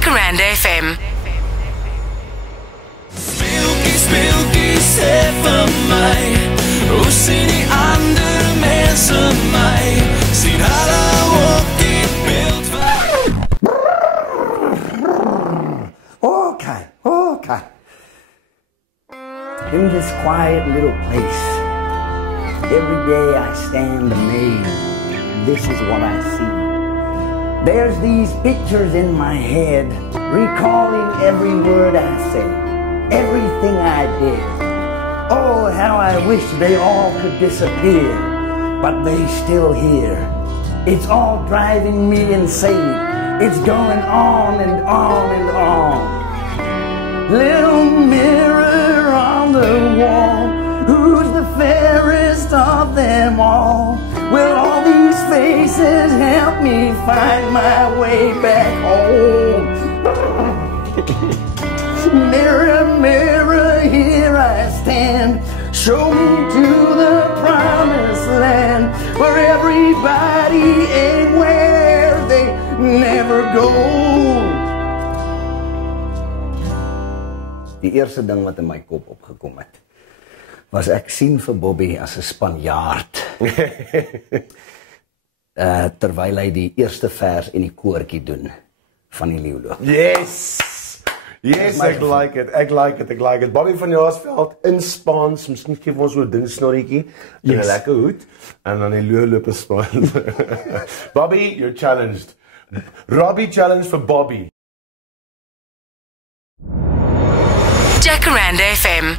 Jacaranda FM. Speeltjie, sê vir my, hoe sien die ander mense my? Sien hulle op die beeld Okay. In this quiet little place, every day I stand amazed. This is what I see. There's these pictures in my head, recalling every word I say, everything I did. Oh, how I wish they all could disappear, but they still here. It's all driving me insane. It's going on and on and on. Little mirror on the wall, who's the fairest of them all? Will all these faces help me find my way back home? Mirror, mirror, here I stand. Show me to the promised land, where everybody ain't where they never go. Die eerste ding wat in my kop opgekom het, was ek sien vir Bobby as 'n Spanjaard. Terwyl hy die eerste vers en die koortjie doen van die leeuloop. Yes, ek like it. Bobby van Jaarsveld in Spaans, miskien gee ons so 'n ding snorretjie en 'n lekker hoed en dan die leeuloop in Spaans. Bobby, you're challenged. Robbie challenge for Bobby. Jacaranda FM.